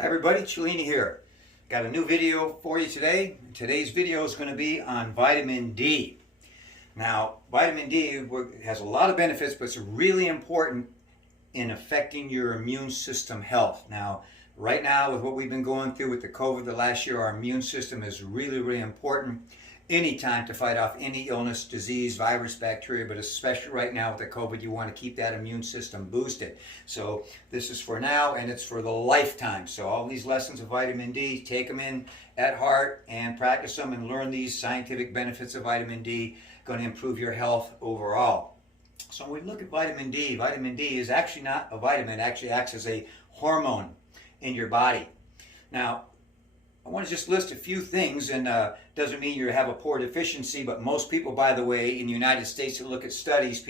Hi everybody, Cellini here. Got a new video for you today. Today's video is going to be on vitamin D. Now, vitamin D has a lot of benefits, but it's really important in affecting your immune system health. Now, right now with what we've been going through with the COVID the last year, our immune system is really important anytime to fight off any illness, disease, virus, bacteria, but especially right now with the COVID, you want to keep that immune system boosted. So this is for now and it's for the lifetime. So all these lessons of vitamin D, take them in at heart and practice them and learn these scientific benefits of vitamin D. Going to improve your health overall. So when we look at vitamin D is actually not a vitamin, it actually acts as a hormone in your body. Now, I want to just list a few things, and doesn't mean you have a poor deficiency, but most people, by the way, in the United States, that look at studies,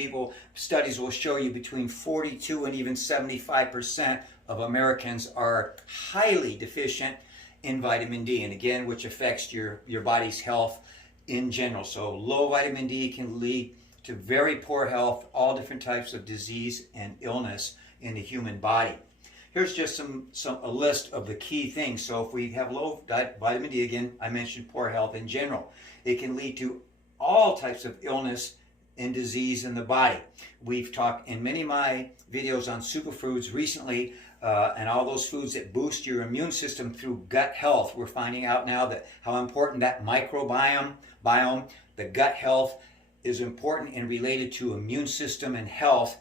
studies will show you between 42 and even 75% of Americans are highly deficient in vitamin D, and again, which affects your body's health in general. So low vitamin D can lead to very poor health, all different types of disease and illness in the human body. Here's just a list of the key things. So if we have low vitamin D, again, I mentioned poor health in general. It can lead to all types of illness and disease in the body. We've talked in many of my videos on superfoods recently, and all those foods that boost your immune system through gut health. We're finding out now that how important that microbiome, the gut health, is important and related to immune system and health.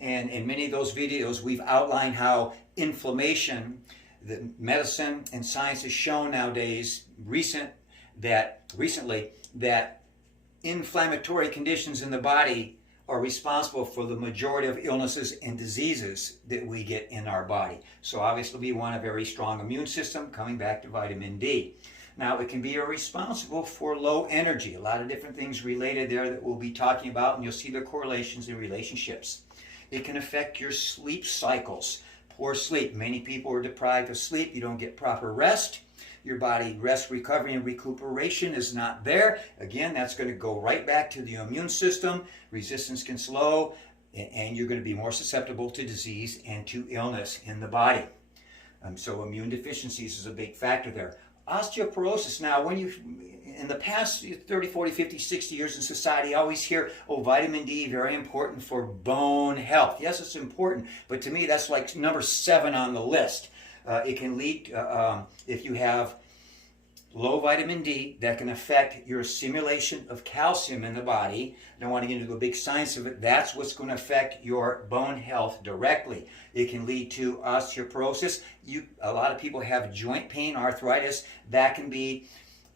And in many of those videos, we've outlined how inflammation, the medicine and science has shown nowadays, recently, that inflammatory conditions in the body are responsible for the majority of illnesses and diseases that we get in our body. So obviously we want a very strong immune system, coming back to vitamin D. Now, it can be responsible for low energy. A lot of different things related there that we'll be talking about, and you'll see the correlations and relationships. It can affect your sleep cycles. Poor sleep. Many people are deprived of sleep. You don't get proper rest. Your body rest, recovery, and recuperation is not there. Again, that's going to go right back to the immune system. Resistance can slow, and you're going to be more susceptible to disease and to illness in the body. So immune deficiencies is a big factor there. Osteoporosis. Now, in the past 30, 40, 50, 60 years in society, I always hear, oh, vitamin D, very important for bone health. Yes, it's important, but to me, that's like number 7 on the list. It can lead, if you have low vitamin D, that can affect your accumulation of calcium in the body. I don't want to get into the big science of it. That's what's going to affect your bone health directly. It can lead to osteoporosis. A lot of people have joint pain, arthritis. That can be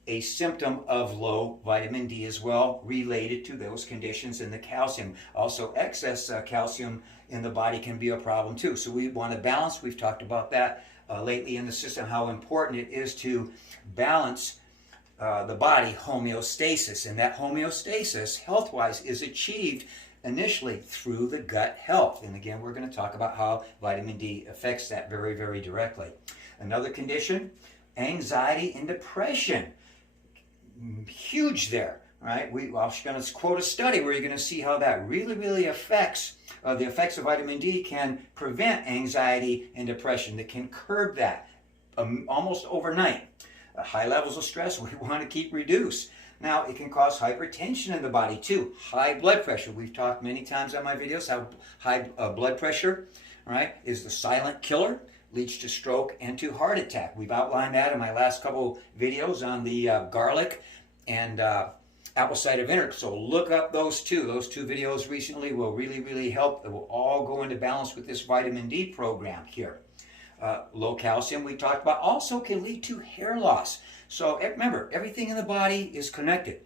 a symptom of low vitamin D as well, related to those conditions and the calcium. Also, excess calcium in the body can be a problem too. So we want to balance. We've talked about that lately in the system, how important it is to balance the body homeostasis. And that homeostasis, health-wise, is achieved initially through the gut health. And again, we're going to talk about how vitamin D affects that very directly. Another condition, anxiety and depression. Huge there, right? I'm going to quote a study where you're going to see how that really affects, the effects of vitamin D can prevent anxiety and depression. That can curb that almost overnight. High levels of stress we want to keep reduced. Now, it can cause hypertension in the body too. High blood pressure. We've talked many times on my videos how high blood pressure, right, is the silent killer. Leads to stroke and to heart attack. We've outlined that in my last couple videos on the garlic and apple cider vinegar. So look up those two. Those 2 videos recently will really help. It will all go into balance with this vitamin D program here. Low calcium we talked about also can lead to hair loss. So remember, everything in the body is connected.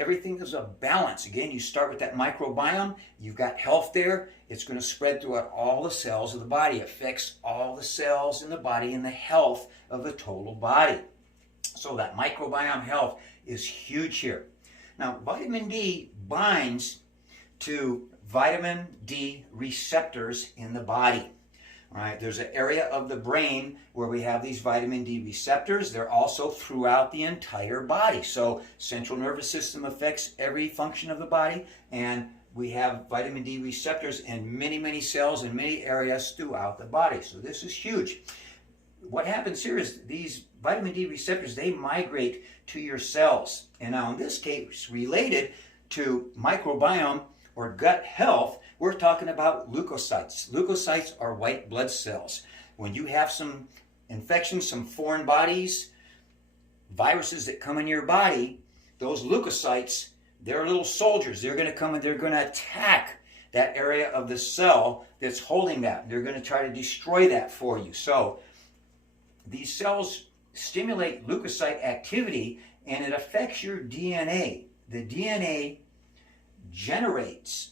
Everything is a balance. Again, you start with that microbiome. You've got health there. It's going to spread throughout all the cells of the body. It affects all the cells in the body and the health of the total body. So that microbiome health is huge here. Now, vitamin D binds to vitamin D receptors in the body. Right, there's an area of the brain where we have these vitamin D receptors. They're also throughout the entire body. So central nervous system affects every function of the body, and we have vitamin D receptors in many cells in many areas throughout the body. So this is huge. what happens here is these vitamin D receptors, they migrate to your cells. And now in this case, related to microbiome or gut health, we're talking about leukocytes. Leukocytes are white blood cells. When you have some infections, some foreign bodies, viruses that come in your body, those leukocytes, they're little soldiers. They're going to come and they're going to attack that area of the cell that's holding that. They're going to try to destroy that for you. So these cells stimulate leukocyte activity and it affects your DNA. The DNA generates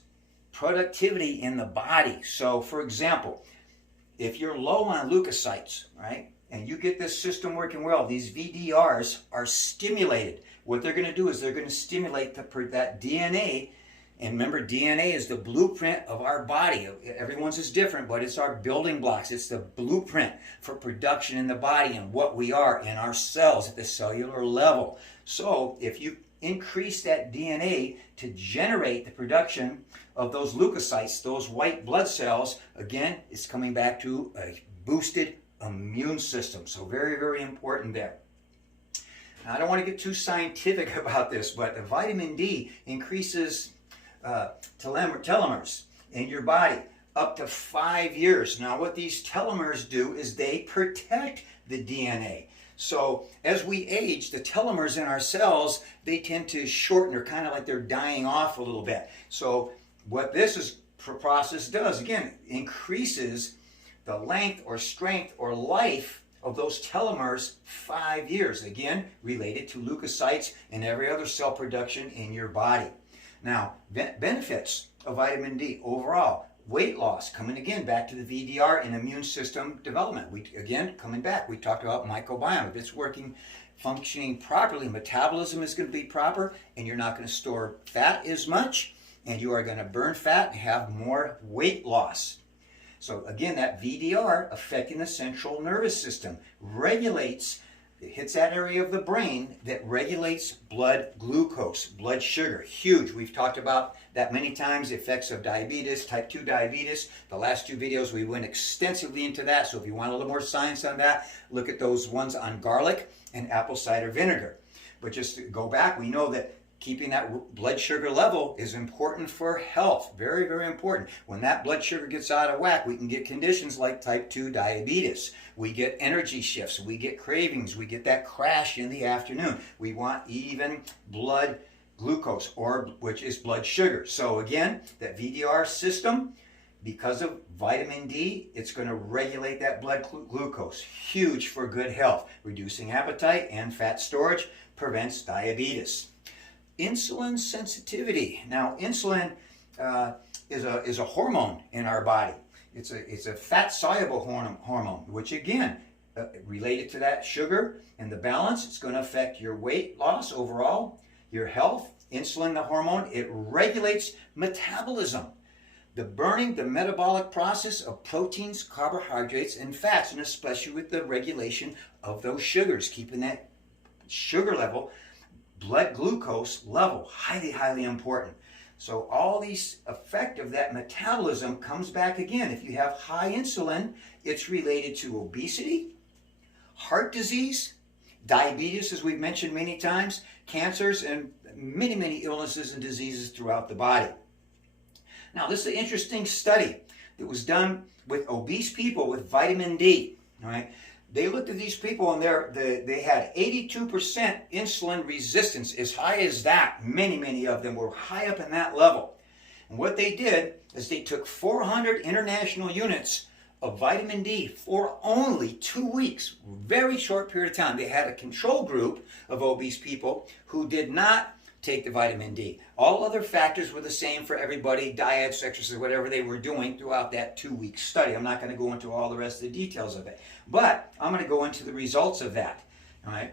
productivity in the body. So for example, if you're low on leukocytes, right, and you get this system working well, these VDRs are stimulated. What they're going to do is they're going to stimulate that DNA. And remember, DNA is the blueprint of our body. Everyone's is different, but it's our building blocks. It's the blueprint for production in the body and what we are in our cells at the cellular level. So if you increase that DNA to generate the production of those leukocytes, those white blood cells, again, it's coming back to a boosted immune system. So very, very important there. Now, I don't want to get too scientific about this, but the vitamin D increases telomeres in your body up to 5 years. Now, what these telomeres do is they protect the DNA. So as we age, the telomeres in our cells, they tend to shorten, or kind of like they're dying off a little bit. So what this process does, again, increases the length or strength or life of those telomeres 5 years. Again, related to leukocytes and every other cell production in your body. Now, benefits of vitamin D overall. Weight loss, coming again back to the VDR and immune system development. Coming back, we talked about microbiome. If it's functioning properly, metabolism is going to be proper, and you're not going to store fat as much, and you are going to burn fat and have more weight loss. So again, that VDR affecting the central nervous system regulates. It hits that area of the brain that regulates blood glucose, blood sugar. Huge. We've talked about that many times, the effects of diabetes, type 2 diabetes. The last 2 videos, we went extensively into that. So if you want a little more science on that, look at those ones on garlic and apple cider vinegar. But just to go back, we know that keeping that blood sugar level is important for health. Very, very important. When that blood sugar gets out of whack, we can get conditions like type 2 diabetes. We get energy shifts. We get cravings. We get that crash in the afternoon. We want even blood glucose, which is blood sugar. So again, that VDR system, because of vitamin D, it's going to regulate that blood glucose. Huge for good health. Reducing appetite and fat storage prevents diabetes. Insulin sensitivity. Now, insulin is a hormone in our body. It's a fat-soluble hormone, which again, related to that sugar and the balance, it's going to affect your weight loss overall, your health. Insulin, the hormone, it regulates metabolism, the burning, the metabolic process of proteins, carbohydrates, and fats, and especially with the regulation of those sugars, keeping that sugar level, blood glucose level, highly, highly important. So all these effect of that metabolism comes back again. If you have high insulin, it's related to obesity, heart disease, diabetes, as we've mentioned many times, cancers, and many, many illnesses and diseases throughout the body. Now, this is an interesting study that was done with obese people with vitamin D. All right. They looked at these people and they had 82% insulin resistance, as high as that. Many, many of them were high up in that level. And what they did is they took 400 international units of vitamin D for only 2 weeks, very short period of time. They had a control group of obese people who did not take the vitamin D. All other factors were the same for everybody, diets, exercise, whatever they were doing throughout that 2-week study. I'm not going to go into all the rest of the details of it, but I'm going to go into the results of that. All right.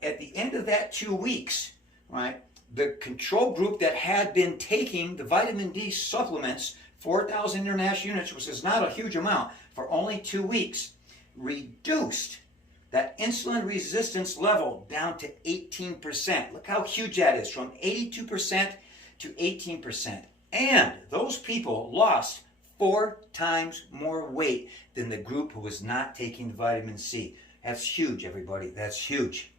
At the end of that 2 weeks, right, the control group that had been taking the vitamin D supplements, 4,000 international units, which is not a huge amount, for only 2 weeks, reduced that insulin resistance level down to 18%. Look how huge that is, from 82% to 18%. And those people lost 4 times more weight than the group who was not taking vitamin C. That's huge, everybody. That's huge.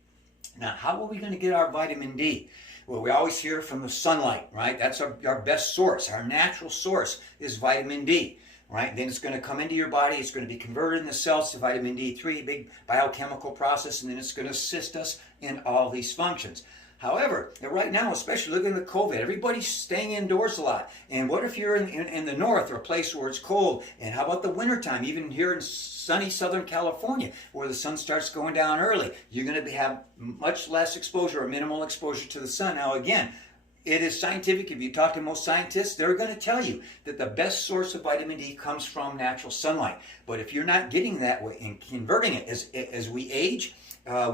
Now, how are we going to get our vitamin D? Well, we always hear from the sunlight, right? That's our best source. Our natural source is vitamin D, right? Then it's going to come into your body. It's going to be converted in the cells to vitamin D3, big biochemical process, and then it's going to assist us in all these functions. However, right now, especially looking at the COVID, everybody's staying indoors a lot. And what if you're in the north or a place where it's cold? And how about the wintertime, even here in sunny Southern California, where the sun starts going down early? You're going to have much less exposure or minimal exposure to the sun. Now, again, it is scientific. If you talk to most scientists, they're going to tell you that the best source of vitamin D comes from natural sunlight. But if you're not getting that way and converting it as we age,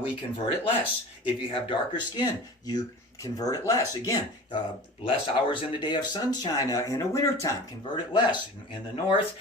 we convert it less. If you have darker skin, you convert it less. Again, less hours in the day of sunshine in the wintertime, convert it less. In the north,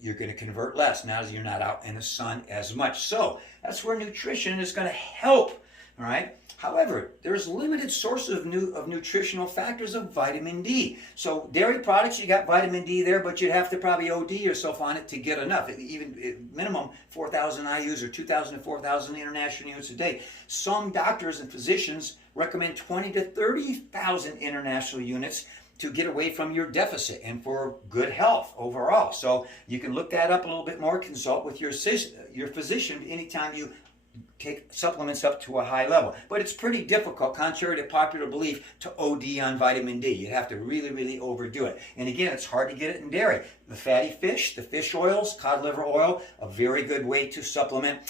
you're going to convert less now that you're not out in the sun as much. So that's where nutrition is going to help, all right? However, there's limited sources of nutritional factors of vitamin D. So dairy products, you got vitamin D there, but you'd have to probably OD yourself on it to get enough. Even minimum 4,000 IUs or 2,000 to 4,000 international units a day. Some doctors and physicians recommend 20 to 30,000 international units to get away from your deficit and for good health overall. So you can look that up a little bit more, consult with your physician anytime you take supplements up to a high level. But it's pretty difficult, contrary to popular belief, to OD on vitamin D. You have to really, really overdo it. And again, it's hard to get it in dairy. The fatty fish, the fish oils, cod liver oil, a very good way to supplement.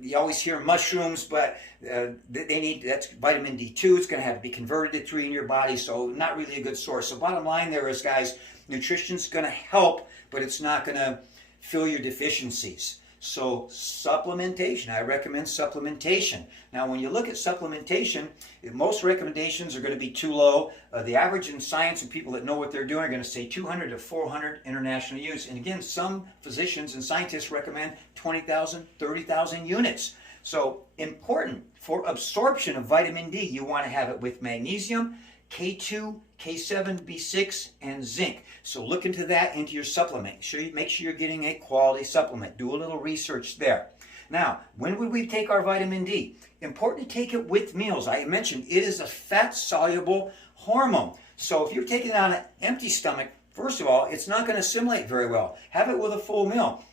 You always hear mushrooms, but that's vitamin D2. It's going to have to be converted to 3 in your body, so not really a good source. So bottom line there is, guys, nutrition's going to help, but it's not going to fill your deficiencies. So supplementation, I recommend supplementation. Now, when you look at supplementation, most recommendations are going to be too low. The average in science and people that know what they're doing are going to say 200 to 400 international units. And again, some physicians and scientists recommend 20,000, 30,000 units. So important for absorption of vitamin D, you want to have it with magnesium, K2, K7, B6, and zinc. So look into that into your supplement. Make sure you're getting a quality supplement. Do a little research there. Now, when would we take our vitamin D? Important to take it with meals. I mentioned it is a fat-soluble hormone. So if you're taking it on an empty stomach, first of all, it's not going to assimilate very well. Have it with a full meal.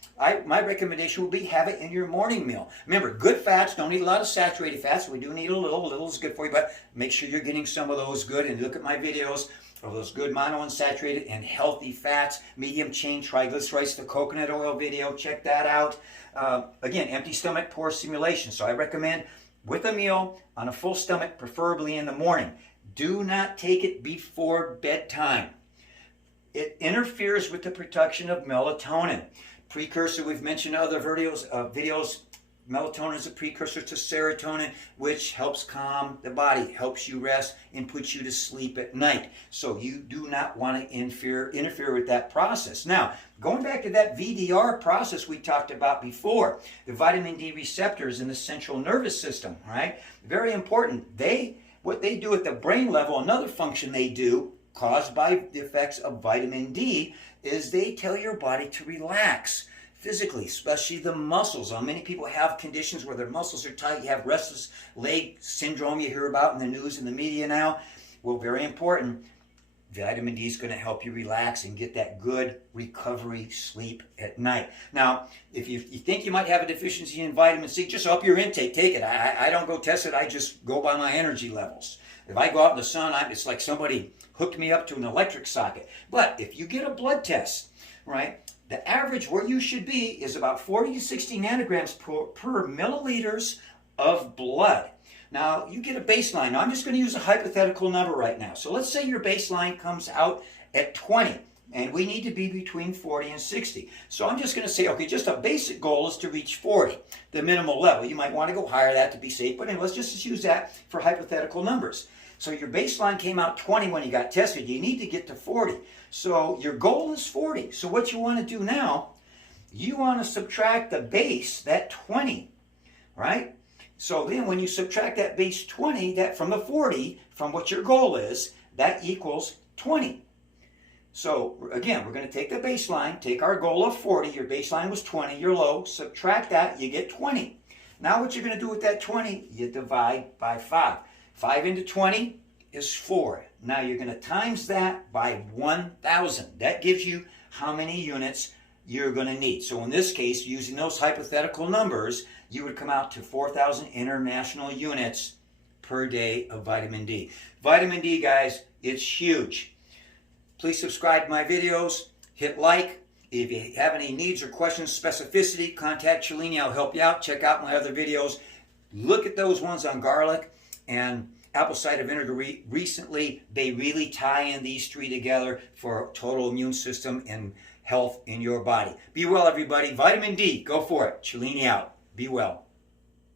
My recommendation would be have it in your morning meal. Remember, good fats, don't need a lot of saturated fats. We do need a little. A little is good for you, but make sure you're getting some of those good. And look at my videos of those good monounsaturated and healthy fats, medium chain triglycerides, the coconut oil video. Check that out. Again, empty stomach, poor assimilation. So I recommend with a meal on a full stomach, preferably in the morning. Do not take it before bedtime. It interferes with the production of melatonin. Precursor, we've mentioned in other videos, melatonin is a precursor to serotonin, which helps calm the body, helps you rest, and puts you to sleep at night. So you do not want to interfere with that process. Now, going back to that VDR process we talked about before, the vitamin D receptors in the central nervous system, right? Very important. What they do at the brain level, another function they do, caused by the effects of vitamin D, is they tell your body to relax physically, especially the muscles. Many people have conditions where their muscles are tight. You have restless leg syndrome you hear about in the news and the media now. Well, very important. Vitamin D is going to help you relax and get that good recovery sleep at night. Now, if you think you might have a deficiency in vitamin C, just up your intake. Take it. I don't go test it. I just go by my energy levels. If I go out in the sun, it's like somebody hooked me up to an electric socket. But if you get a blood test, right, the average where you should be is about 40 to 60 nanograms per milliliters of blood. Now, you get a baseline. Now, I'm just going to use a hypothetical number right now. So let's say your baseline comes out at 20, and we need to be between 40 and 60. So I'm just going to say, okay, just a basic goal is to reach 40, the minimal level. You might want to go higher than that to be safe, but anyway, let's just use that for hypothetical numbers. So your baseline came out 20 when you got tested. You need to get to 40. So your goal is 40. So what you want to do now, you want to subtract the base, that 20, right? So then when you subtract that base 20, that from the 40, from what your goal is, that equals 20. So again, we're going to take the baseline, take our goal of 40, your baseline was 20, you're low, subtract that, you get 20. Now what you're going to do with that 20, you divide by 5. 5 into 20 is 4. Now you're going to times that by 1,000. That gives you how many units you're going to need. So in this case, using those hypothetical numbers, you would come out to 4,000 international units per day of vitamin D. Vitamin D, guys, it's huge. Please subscribe to my videos, hit like. If you have any needs or questions, specificity, contact Cellini. I'll help you out. Check out my other videos. Look at those ones on garlic and apple cider vinegar recently. They really tie in these three together for total immune system and health in your body. Be well, everybody. Vitamin D, go for it. Cellini out. Be well.